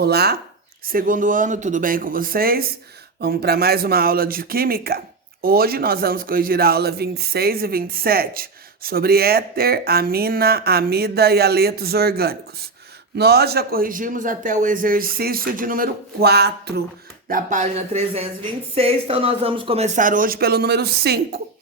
Olá, segundo ano, tudo bem com vocês? Vamos para mais uma aula de Química? Hoje nós vamos corrigir a aula 26 e 27 sobre éter, amina, amida e haletos orgânicos. Nós já corrigimos até o exercício de número 4 da página 326, então nós vamos começar hoje pelo número 5.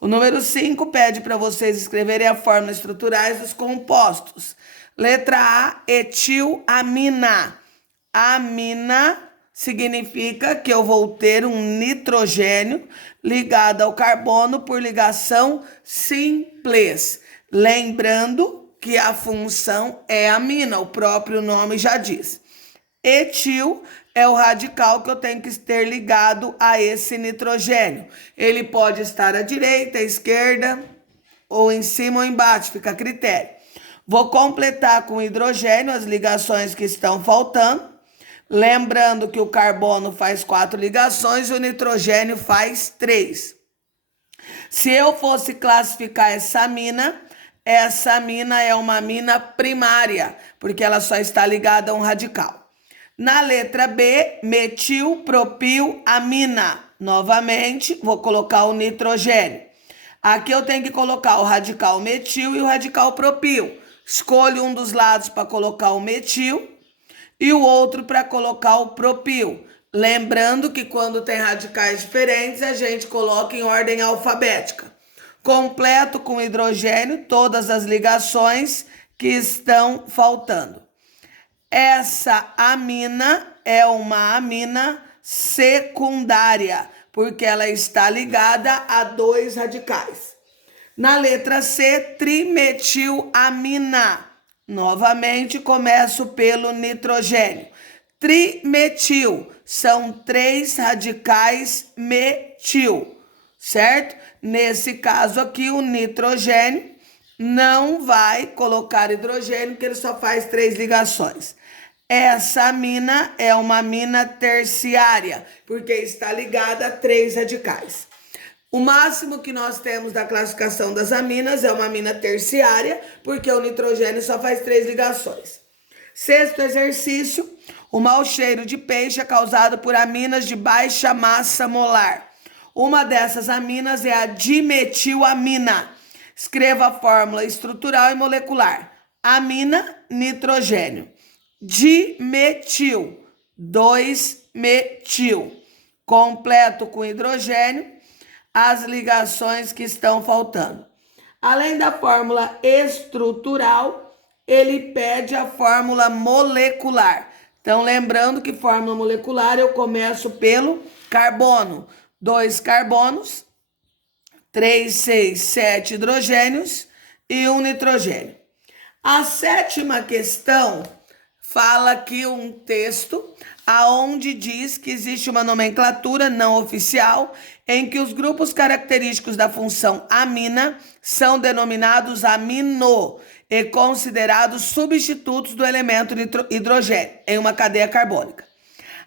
O número 5 pede para vocês escreverem a fórmula estruturais dos compostos. Letra A, etilamina. Amina significa que eu vou ter um nitrogênio ligado ao carbono por ligação simples. Lembrando que a função é amina, o próprio nome já diz. Etil é o radical que eu tenho que ter ligado a esse nitrogênio. Ele pode estar à direita, à esquerda, ou em cima ou embaixo, fica a critério. Vou completar com hidrogênio as ligações que estão faltando. Lembrando que o carbono faz 4 ligações e o nitrogênio faz 3. Se eu fosse classificar essa amina é uma amina primária, porque ela só está ligada a um radical. Na letra B, metilpropilamina. Novamente, vou colocar o nitrogênio. Aqui eu tenho que colocar o radical metil e o radical propil. Escolho um dos lados para colocar o metil e o outro para colocar o propil. Lembrando que quando tem radicais diferentes, a gente coloca em ordem alfabética. Completo com hidrogênio todas as ligações que estão faltando. Essa amina é uma amina secundária, porque ela está ligada a 2 radicais. Na letra C, trimetilamina. Novamente, começo pelo nitrogênio. Trimetil são 3 radicais metil, certo? Nesse caso aqui, o nitrogênio não vai colocar hidrogênio, porque ele só faz 3 ligações. Essa amina é uma amina terciária, porque está ligada a 3 radicais. O máximo que nós temos da classificação das aminas é uma amina terciária, porque o nitrogênio só faz 3 ligações. Sexto exercício, o mau cheiro de peixe é causado por aminas de baixa massa molar. Uma dessas aminas é a dimetilamina. Escreva a fórmula estrutural e molecular. Amina, nitrogênio. Dimetil, 2-metil. Completo com hidrogênio as ligações que estão faltando. Além da fórmula estrutural, ele pede a fórmula molecular. Então, lembrando que fórmula molecular eu começo pelo carbono. 2 carbonos, 3, 6, 7 hidrogênios e 1 nitrogênio. A sétima questão fala aqui um texto aonde diz que existe uma nomenclatura não oficial em que os grupos característicos da função amina são denominados amino e considerados substitutos do elemento hidrogênio em uma cadeia carbônica.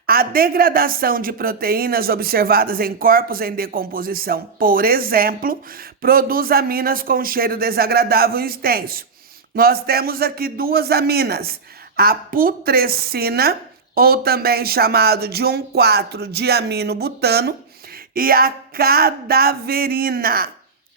A degradação de proteínas observadas em corpos em decomposição, por exemplo, produz aminas com cheiro desagradável e extenso. Nós temos aqui 2 aminas, a putrescina, ou também chamado de 1,4-diaminobutano, e a cadaverina,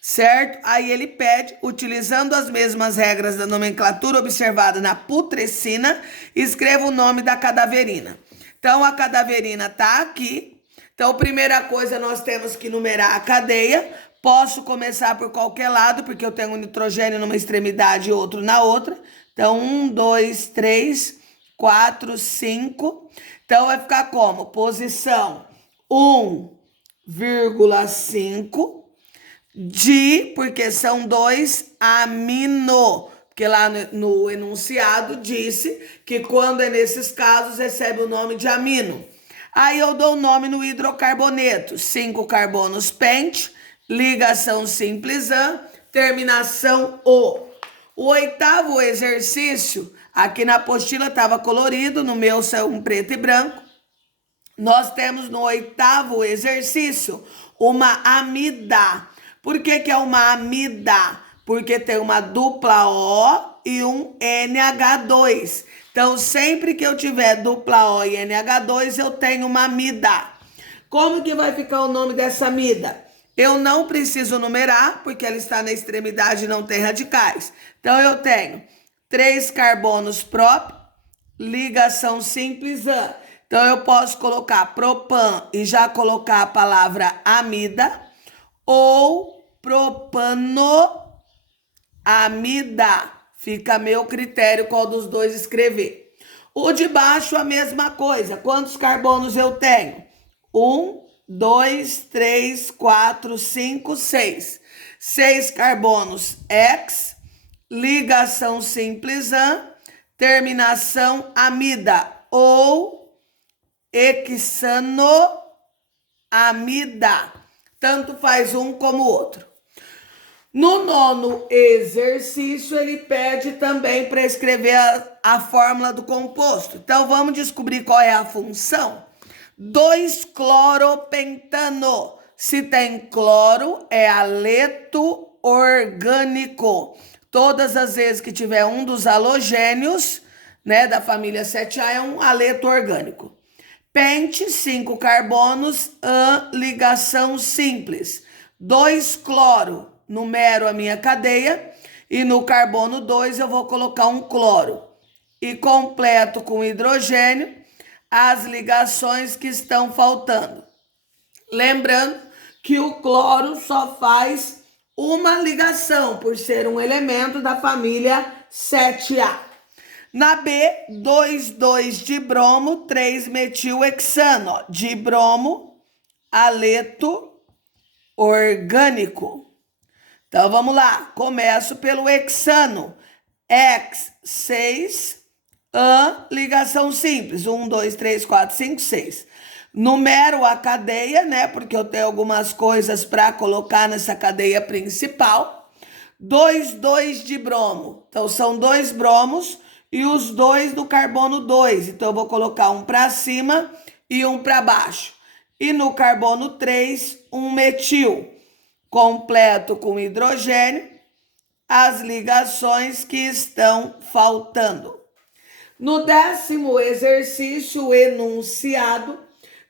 certo? Aí ele pede, utilizando as mesmas regras da nomenclatura observada na putrescina, escreva o nome da cadaverina. Então, a cadaverina está aqui. Então, primeira coisa, nós temos que numerar a cadeia. Posso começar por qualquer lado, porque eu tenho um nitrogênio numa extremidade e outro na outra. Então, 1, 2, 3, 4, 5. Então, vai ficar como? Posição 1,5 porque são 2 amino. Porque lá no enunciado disse que quando é nesses casos recebe o nome de amino. Aí eu dou o nome no hidrocarboneto. 5 carbonos pente, ligação simples an, terminação O. O 8º exercício, aqui na apostila estava colorido, no meu saiu um preto e branco. Nós temos no 8º exercício uma amida. Por que é uma amida? Porque tem uma dupla O e um NH2. Então, sempre que eu tiver dupla O e NH2, eu tenho uma amida. Como que vai ficar o nome dessa amida? Eu não preciso numerar, porque ela está na extremidade e não tem radicais. Então, eu tenho 3 carbonos prop, ligação simples AN. Então, eu posso colocar propan e já colocar a palavra amida, ou propanoamida. Fica a meu critério qual dos dois escrever. O de baixo, a mesma coisa. Quantos carbonos eu tenho? 1, 2, 3, 4, 5, 6. 6 carbonos X, ligação simples AN, terminação amida ou hexanoamida. Tanto faz um como o outro. No 9º exercício, ele pede também para escrever a fórmula do composto. Então, vamos descobrir qual é a função. 2-cloropentano. Se tem cloro, é haleto orgânico. Todas as vezes que tiver um dos halogênios, né, da família 7A, é um haleto orgânico. Pente, 5 carbonos, AN, ligação simples. 2-cloro, numero a minha cadeia, e no carbono 2 eu vou colocar um cloro. E completo com hidrogênio as ligações que estão faltando. Lembrando que o cloro só faz uma ligação, por ser um elemento da família 7A. Na B, 2,2 dibromo, 3-metilhexano. Dibromo, haleto orgânico. Então, vamos lá. Começo pelo hexano. Hex, 6. AN, ligação simples. 1, 2, 3, 4, 5, 6. Numero a cadeia, né? Porque eu tenho algumas coisas para colocar nessa cadeia principal. 2,2 de bromo. Então, são 2 bromos e os 2 do carbono 2. Então, eu vou colocar um para cima e um para baixo. E no carbono 3, um metil. Completo com hidrogênio, as ligações que estão faltando. No 10º exercício, o enunciado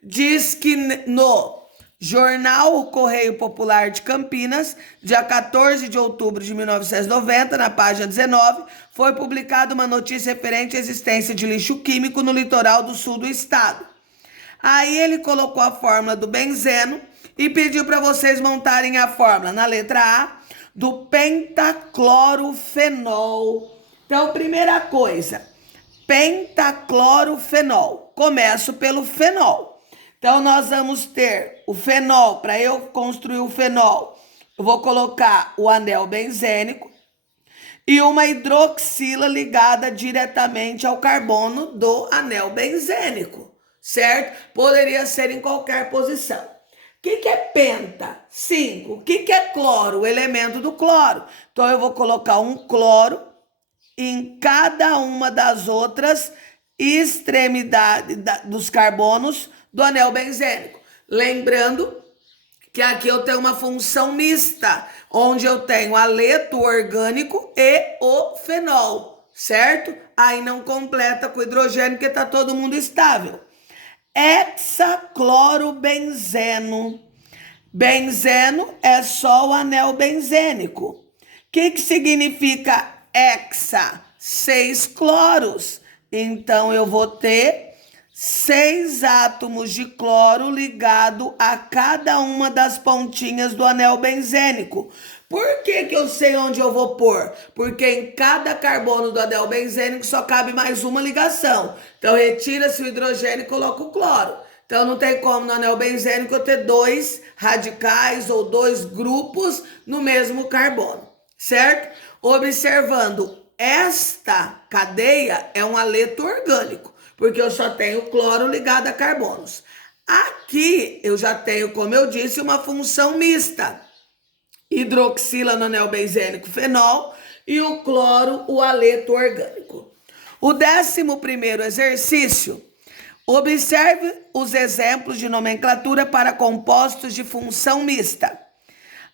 diz que no Jornal O Correio Popular de Campinas, dia 14 de outubro de 1990, na página 19, foi publicada uma notícia referente à existência de lixo químico no litoral do sul do estado. Aí ele colocou a fórmula do benzeno e pediu para vocês montarem a fórmula na letra A do pentaclorofenol. Então, primeira coisa, pentaclorofenol. Começo pelo fenol. Então, nós vamos ter o fenol. Para eu construir o fenol, eu vou colocar o anel benzênico e uma hidroxila ligada diretamente ao carbono do anel benzênico, certo? Poderia ser em qualquer posição. O que é penta? 5. O que é cloro? O elemento do cloro. Então, eu vou colocar um cloro em cada uma das outras extremidades dos carbonos do anel benzênico. Lembrando que aqui eu tenho uma função mista, onde eu tenho haleto orgânico e o fenol, certo? Aí não completa com hidrogênio, porque está todo mundo estável. Hexaclorobenzeno. Benzeno é só o anel benzênico. O que significa hexa? 6 cloros. Então, eu vou ter 6 átomos de cloro ligado a cada uma das pontinhas do anel benzênico. Por que eu sei onde eu vou pôr? Porque em cada carbono do anel benzênico só cabe mais uma ligação. Então, retira-se o hidrogênio e coloca o cloro. Então, não tem como no anel benzênico eu ter 2 radicais ou 2 grupos no mesmo carbono, certo? Observando, esta cadeia é um haleto orgânico, porque eu só tenho cloro ligado a carbonos. Aqui eu já tenho, como eu disse, uma função mista. Hidroxila no anel benzênico, fenol, e o cloro, o haleto orgânico. O 11º exercício, observe os exemplos de nomenclatura para compostos de função mista.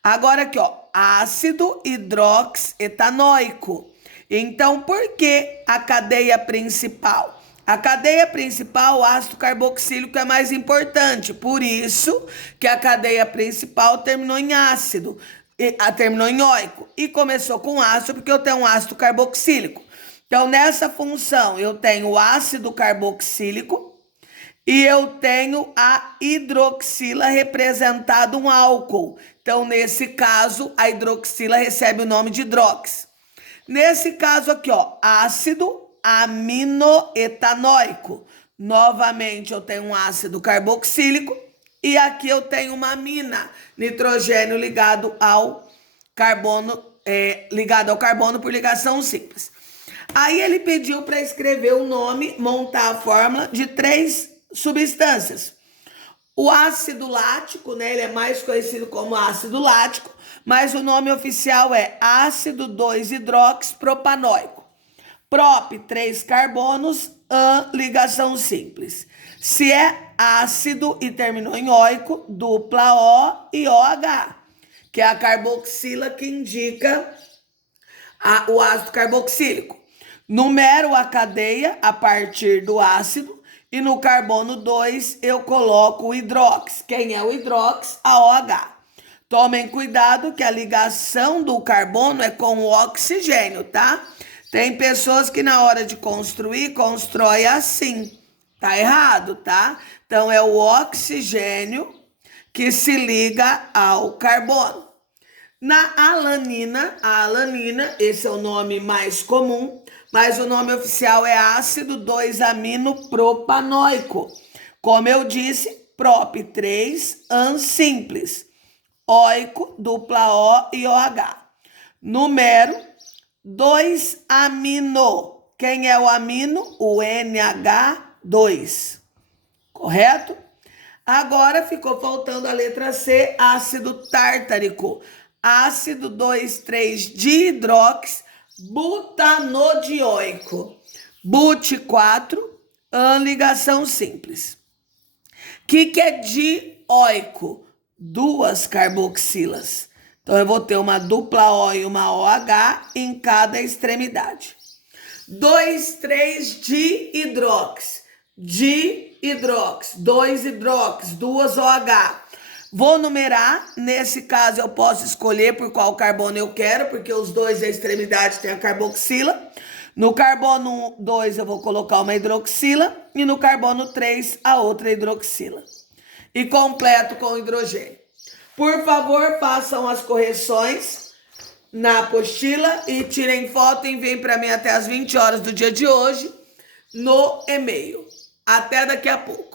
Agora aqui, ó, ácido hidroxetanóico. Então, por que a cadeia principal? A cadeia principal, o ácido carboxílico é mais importante, por isso que a cadeia principal terminou em ácido, terminou em óico, e começou com ácido porque eu tenho um ácido carboxílico. Então, nessa função, eu tenho o ácido carboxílico e eu tenho a hidroxila representado um álcool. Então, nesse caso, a hidroxila recebe o nome de hidrox. Nesse caso aqui, ó, ácido aminoetanóico. Novamente, eu tenho um ácido carboxílico e aqui eu tenho uma amina, nitrogênio ligado ao carbono por ligação simples. Aí ele pediu para escrever o nome, montar a fórmula de 3 substâncias. O ácido lático, né, ele é mais conhecido como ácido lático, mas o nome oficial é ácido 2-hidroxipropanoico. Prop, 3 carbonos, an, ligação simples. Se é ácido e terminou em óico, dupla O e OH, que é a carboxila que indica o ácido carboxílico. Numero a cadeia a partir do ácido e no carbono 2 eu coloco o hidrox. Quem é o hidrox? A OH. Tomem cuidado que a ligação do carbono é com o oxigênio, tá? Tem pessoas que na hora de construir, constrói assim. Tá errado, tá? Então é o oxigênio que se liga ao carbono. Na alanina, a alanina, esse é o nome mais comum, mas o nome oficial é ácido 2-aminopropanoico. Como eu disse, prop 3, an simples. Óico, dupla O e OH. Numero 2-amino. Quem é o amino? O NH2. Correto? Agora ficou faltando a letra C, ácido tártarico. Ácido 2,3-dihidrox butanodioico. But 4, an, ligação simples. O que é dioico? 2 carboxilas. Então, eu vou ter uma dupla O e uma OH em cada extremidade. 2,3-dihidrox. Dihidrox. 2 hidrox, 2 OH. Vou numerar. Nesse caso, eu posso escolher por qual carbono eu quero, porque os dois da extremidade têm a carboxila. No carbono 2, eu vou colocar uma hidroxila. E no carbono 3, a outra hidroxila. E completo com hidrogênio. Por favor, façam as correções na apostila e tirem foto e enviem para mim até as 20 horas do dia de hoje no e-mail. Até daqui a pouco.